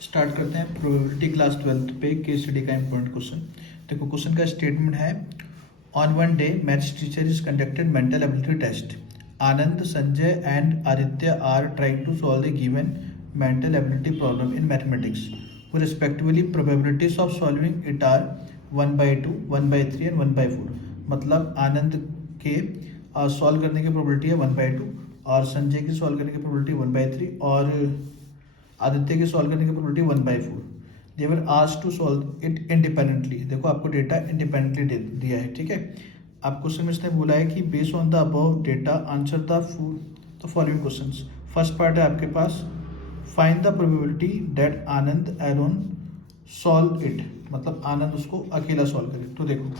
Start करते हैं probability class 12th पे केस स्टडी का इंपॉर्टेंट क्वेश्चन। देखो क्वेश्चन का स्टेटमेंट है, on one day maths teacher is conducted mental ability test. Anand, Sanjay and Aditya are trying to solve the given mental ability problem in mathematics with respectively probabilities of solving it are 1/2, 1/3 and 1/4। मतलब आनंद के solve करने की probability है 1/2 और संजय की solve करने की probability 1/3 और आदित्य की सॉल्व करने की probability 1/4। They were asked to solve it independently. देखो आपको डेटा इंडिपेंडेंटली दिया है, ठीक है। आप क्वेश्चन में इसने बोला है कि based on the above data answer the following questions. First part है आपके पास, find the probability that Anand alone solve it, मतलब आनंद उसको अकेला सॉल्व करे। तो देखो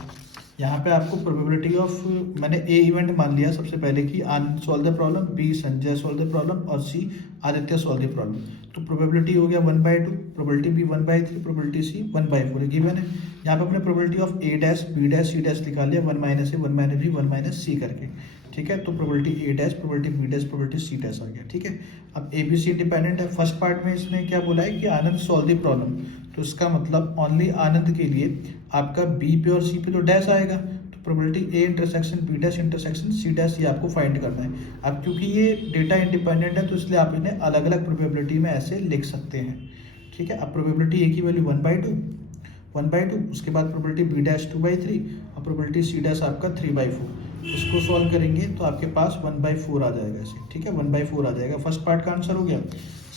यहाँ पे आपको प्रोबेबिलिटी ऑफ, मैंने ए इवेंट मान लिया सबसे पहले कि Anand solve the problem, B Sanjay solve the problem और C Aditya solve the problem. तो प्रोबेबिलिटी हो गया 1/2, probability B 1/3, probability C 1/4 given है। यहाँ पे हमने probability of A dash B dash C dash निकाल लिया, 1 minus A 1 minus B 1 minus C करके, ठीक है। तो probability A dash probability B dash probability C dash आ गया, ठीक है। अब ए बी सी इंडिपेंडेंट है। फर्स्ट पार्ट में इसने क्या बोला है कि आनंद सॉल्व द प्रॉब्लम, तो इसका मतलब ओनली आनंद के लिए आपका बी पे और सी पे तो डैश आएगा। तो probability A intersection B dash intersection C dash ये आपको फाइंड करना है। अब क्योंकि ये डेटा इंडिपेंडेंट है तो इसलिए आप इन्हें अलग अलग प्रोबेबिलिटी में ऐसे लिख सकते हैं, ठीक है। अब प्रोबेबिलिटी ए की वैल्यू 1/2, उसके बाद प्रोबेबिलिटी बी डैश 2/3 और प्रोबेबिलिटी सी डैश आपका 3/4। इसको सॉल्व करेंगे तो आपके पास 1/4 आ जाएगा ऐसे, ठीक है। 1/4 आ जाएगा। फर्स्ट पार्ट का आंसर हो गया।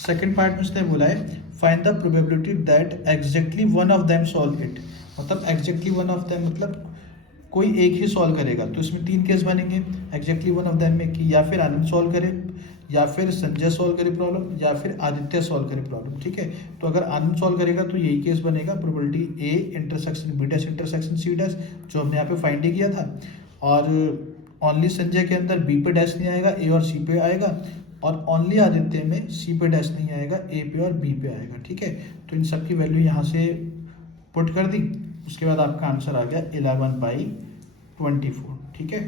सेकंड पार्ट में इसने बोला है find the probability that exactly one of them solve it. मतलब एग्जैक्टली वन ऑफ देम मतलब कोई एक ही सॉल्व करेगा। तो इसमें 3 केस बनेंगे एग्जैक्टली वन ऑफ देम में, कि या फिर आनंद सॉल्व करे, या फिर संजय सॉल्व करे प्रॉब्लम, या फिर आदित्य सॉल्व करे प्रॉब्लम, ठीक है। तो अगर आनंद सॉल्व करेगा तो यही केस बनेगा, probability A intersection B dash intersection C dash जो हमने यहाँ पे फाइंड किया था। और ओनली संजय के अंदर बी पे डैश नहीं आएगा, ए और सी पे आएगा। और ओनली आदित्य में सी पे डैश नहीं आएगा, ए पे और बी पे आएगा, ठीक है। तो इन सब की वैल्यू यहाँ से पुट कर दी। उसके बाद आपका आंसर आ गया 11/24, ठीक है।